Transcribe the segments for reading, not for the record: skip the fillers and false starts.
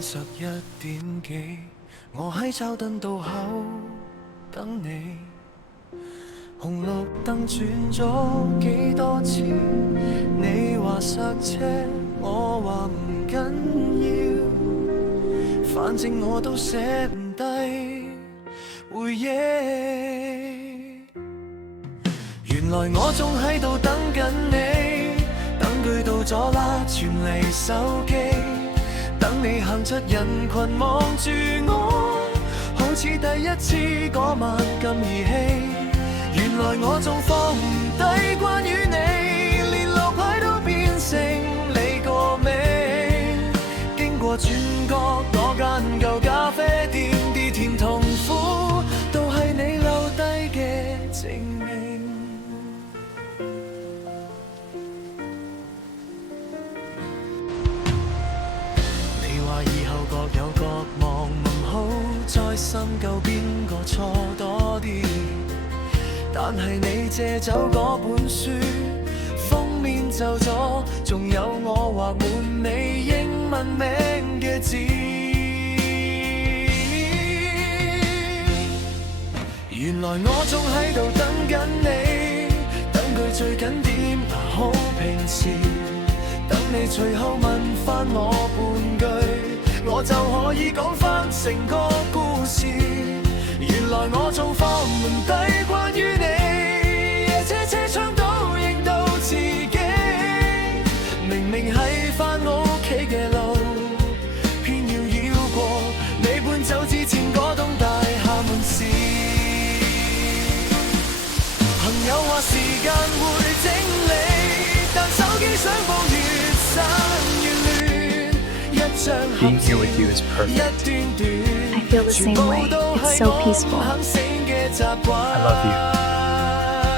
11點幾，我喺炒燈道口等你。紅綠燈轉咗幾多次，你話塞車，我話唔緊要，反正我都寫唔低回憶。原來我仲喺度等緊你，等佢到咗啦，傳嚟手機，等你行出人群望住我，好似第一次嗰晚咁兒戲。原來我仲放唔低關於你，連路牌都變成你個名。經過轉角嗰間舊咖啡店，啲甜同苦都係你留低嘅證明。你話以後各有各忙，唔好再深究邊個錯多啲。但係你借走嗰本書，封面皺咗，仲有我畫滿你英文名嘅字。原來我仲喺度等緊你，等佢最緊點拿好平時，等你隨後問返我半句，我就可以講返成個故事。原來我仲放唔低關於你，夜車車窗都認到自己，明明係返屋企嘅路，偏要繞過你搬走之前嗰棟大廈門市。朋友話時間會整理，但手機相簿越刪越亂，一張合照一段段。I feel the same way. It's so peaceful. I love you.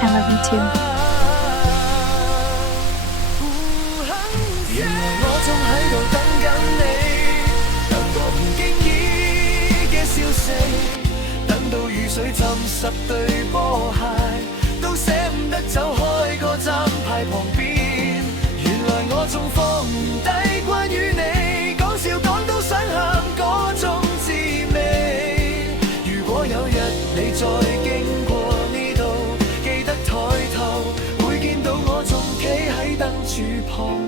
I love you too. 原來我仲喺度等緊你，等個唔經意嘅消息，等到雨水浸濕對波鞋，都捨唔得走開個站牌旁邊。原來我仲放唔低關於你，講笑講到想喊嗰種滋味。如果有日你再經過呢度，記得抬頭會見到我仲企喺燈柱旁。